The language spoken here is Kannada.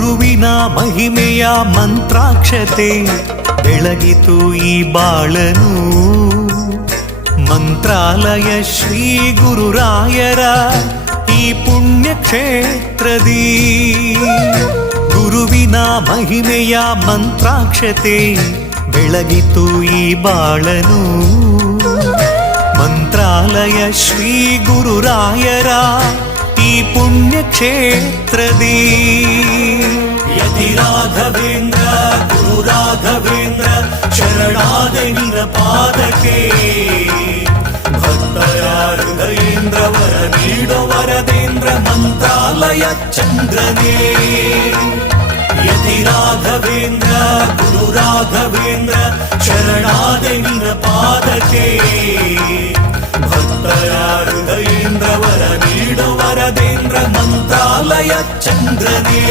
ಗುರುವಿನ ಮಹಿಮೆಯ ಮಂತ್ರಾಕ್ಷತೆ ಬೆಳಗಿತು ಈ ಬಾಳನು. ಮಂತ್ರಾಲಯ ಶ್ರೀ ಗುರುರಾಯರ ಈ ಪುಣ್ಯ ಕ್ಷೇತ್ರದಿ ಗುರುವಿನ ಮಹಿಮೆಯ ಮಂತ್ರಾಕ್ಷತೆ ಬೆಳಗಿತು ಈ ಬಾಳನು. ಮಂತ್ರಾಲಯ ಶ್ರೀ ಗುರುರಾಯರ ಈ ಪುಣ್ಯ ಕ್ಷೇತ್ರದಿ ಯತಿ ರಾಘವೇಂದ್ರ ಗುರು ರಾಘವೇಂದ್ರ ಶರಣಾದೆ ನಿನ ಪಾದಕ್ಕೆ. ಭಕ್ತರ ಹೃದಯೇಂದ್ರ ವರ ನೀಡೋ ವರದೇಂದ್ರ ಮಂತ್ರಾಲಯ ಚಂದ್ರನೇ. ಯತಿ ರಾಘವೇಂದ್ರ ಗುರು ರಾಘವೇಂದ್ರ ಶರಣಾದೆ ನಿನ ಪಾದಕ್ಕೆ. ಭಕ್ತರ ಹೃದಯೇಂದ್ರ ವರ ನೀಡೋ ವರದೇಂದ್ರ ಮಂತ್ರಾಲಯ ಚಂದ್ರನೇ.